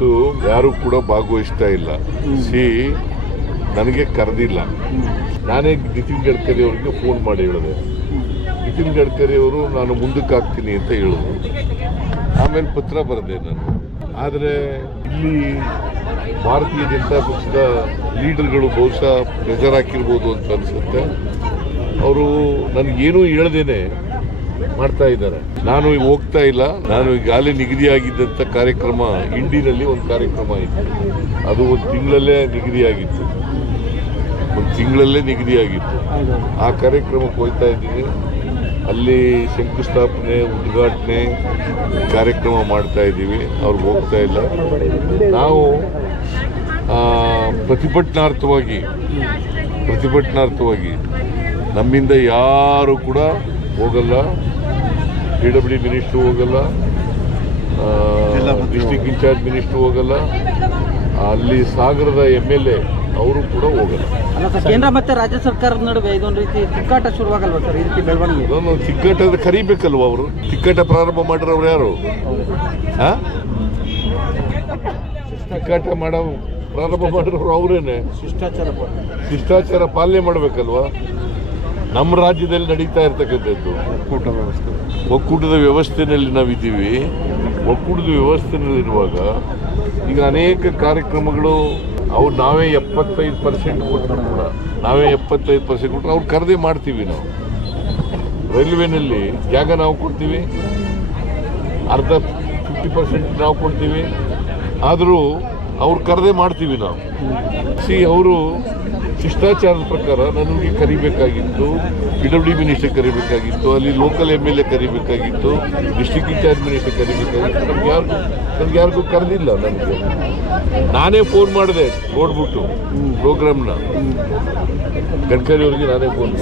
ಇವತ್ತು ಯಾರು ಕೂಡ ಭಾಗವಹಿಸ್ತಾ ಇಲ್ಲ. ಸಿ, ನನಗೆ ಕರೆದಿಲ್ಲ. ನಾನೇ ನಿತಿನ್ ಗಡ್ಕರಿ ಅವರಿಗೆ ಫೋನ್ ಮಾಡಿ ಹೇಳಿದೆ. ನಿತಿನ್ ಗಡ್ಕರಿ ಅವರು, ನಾನು ಮುಂದಕ್ಕೆ ಹಾಕ್ತೀನಿ ಅಂತ ಹೇಳಿದ್ರು. ಆಮೇಲೆ ಪತ್ರ ಬರೆದೆ ನಾನು. ಆದರೆ ಇಲ್ಲಿ ಭಾರತೀಯ ಜನತಾ ಪಕ್ಷದ ಲೀಡರ್ಗಳು ಬಹುಶಃ ಪ್ರೆಷರ್ ಹಾಕಿರ್ಬೋದು ಅಂತ ಅನಿಸುತ್ತೆ. ಅವರು ನನಗೇನೂ ಹೇಳ್ದೇನೆ ಮಾಡ್ತಾ ಇದ್ದಾರೆ. ನಾನು ಈಗ ಹೋಗ್ತಾ ಇಲ್ಲ. ನಾನು ಈಗಾಗಲೇ ನಿಗದಿಯಾಗಿದ್ದಂಥ ಕಾರ್ಯಕ್ರಮ ಇಂಡಿನಲ್ಲಿ ಒಂದು ಕಾರ್ಯಕ್ರಮ ಇತ್ತು. ಅದು ಒಂದು ತಿಂಗಳಲ್ಲೇ ನಿಗದಿಯಾಗಿತ್ತು. ಒಂದು ತಿಂಗಳಲ್ಲೇ ನಿಗದಿಯಾಗಿತ್ತು. ಆ ಕಾರ್ಯಕ್ರಮಕ್ಕೆ ಹೋಗ್ತಾ ಇದ್ದೀನಿ. ಅಲ್ಲಿ ಶಂಕುಸ್ಥಾಪನೆ, ಉದ್ಘಾಟನೆ ಕಾರ್ಯಕ್ರಮ ಮಾಡ್ತಾ ಇದ್ದೀವಿ. ಅವ್ರಿಗೆ ಹೋಗ್ತಾ ಇಲ್ಲ. ನಾವು ಪ್ರತಿಭಟನಾರ್ಥವಾಗಿ ಪ್ರತಿಭಟನಾರ್ಥವಾಗಿ ನಮ್ಮಿಂದ ಯಾರು ಕೂಡ ಹೋಗಲ್ಲ. ಪಿ ಡಬ್ಲ್ಯೂ ಮಿನಿಸ್ಟ್ರು ಹೋಗಲ್ಲ ಡಿಸ್ಟಿಕ್ ಇನ್ಚಾರ್ಜ್ ಮಿನಿಸ್ಟ್ರು ಹೋಗಲ್ಲ ಅಲ್ಲಿ ಸಾಗರದ ಎಂ ಎಲ್ ಎ ಅವರು ಕೂಡ ಹೋಗಲ್ಲ. ಕೇಂದ್ರ ಮತ್ತೆ ರಾಜ್ಯ ಸರ್ಕಾರದ ನಡುವೆ ಇದೊಂದು ರೀತಿ ತಿಕ್ಕಾಟ ಶುರುವಾಗಲ್ವಾ ಸರ್ ಈ ರೀತಿ ಬೆಳವಣಿಗೆ? ನಾನು ತಿಕ್ಕಟ್ಟ ಕರಿಬೇಕಲ್ವ ಅವರು? ತಿಕ್ಕಾಟ ಪ್ರಾರಂಭ ಮಾಡಿರೋರು ಯಾರು? ತಿಕ್ಕಾಟ ಮಾಡೋ ಪ್ರಾರಂಭ ಮಾಡಿರೋರು ಅವರೇನೆ. ಶಿಷ್ಟಾಚಾರ ಶಿಷ್ಟಾಚಾರ ಪಾಲನೆ ಮಾಡಬೇಕಲ್ವಾ? ನಮ್ಮ ರಾಜ್ಯದಲ್ಲಿ ನಡೀತಾ ಇರ್ತಕ್ಕಂಥದ್ದು. ಒಕ್ಕೂಟ ವ್ಯವಸ್ಥೆ. ಒಕ್ಕೂಟದ ವ್ಯವಸ್ಥೆಯಲ್ಲಿ ನಾವಿದ್ದೀವಿ. ಒಕ್ಕೂಟದ ವ್ಯವಸ್ಥೆಯಲ್ಲಿರುವಾಗ ಈಗ ಅನೇಕ ಕಾರ್ಯಕ್ರಮಗಳು ಅವ್ರು ನಾವೇ ಎಪ್ಪತ್ತೈದು ಪರ್ಸೆಂಟ್ ಕೊಟ್ಟರು ಕೂಡ. ನಾವೇ ಎಪ್ಪತ್ತೈದು ಪರ್ಸೆಂಟ್ ಕೊಟ್ಟರು. ಅವ್ರು ಕರೆದೇ ಮಾಡ್ತೀವಿ ನಾವು. ರೈಲ್ವೆನಲ್ಲಿ ಜಾಗ ನಾವು ಕೊಡ್ತೀವಿ. ಅರ್ಧ ಫಿಫ್ಟಿ ಪರ್ಸೆಂಟ್ ನಾವು ಕೊಡ್ತೀವಿ. ಆದರೂ ಅವ್ರು ಕರೆದೇ ಮಾಡ್ತೀವಿ ನಾವು. ಸಿ ಅವರು ಶಿಷ್ಟಾಚಾರದ ಪ್ರಕಾರ ನನಗೆ ಕರಿಬೇಕಾಗಿತ್ತು ಪಿ ಡಬ್ಲ್ಯೂ ಮಿನಿಸ್ಟರ್ ಕರಿಬೇಕಾಗಿತ್ತು ಅಲ್ಲಿ ಲೋಕಲ್ ಎಂ ಎಲ್ ಎ ಕರಿಬೇಕಾಗಿತ್ತು ಡಿಸ್ಟಿಕ್ ಇನ್ಚಾರ್ಜ್ ಮಿನಿಸ್ಟರ್ ಕರಿಬೇಕಾಗಿತ್ತು. ನಮ್ಗೆ ಯಾರಿಗೂ ನಮ್ಗೆ ಯಾರಿಗೂ ಕರೆದಿಲ್ಲ ನನಗೆ. ನಾನೇ ಫೋನ್ ಮಾಡಿದೆ ನೋಡ್ಬಿಟ್ಟು ಪ್ರೋಗ್ರಾಮ್ನ. ಗಡ್ಕರಿ ಅವರಿಗೆ ನಾನೇ ಫೋನ್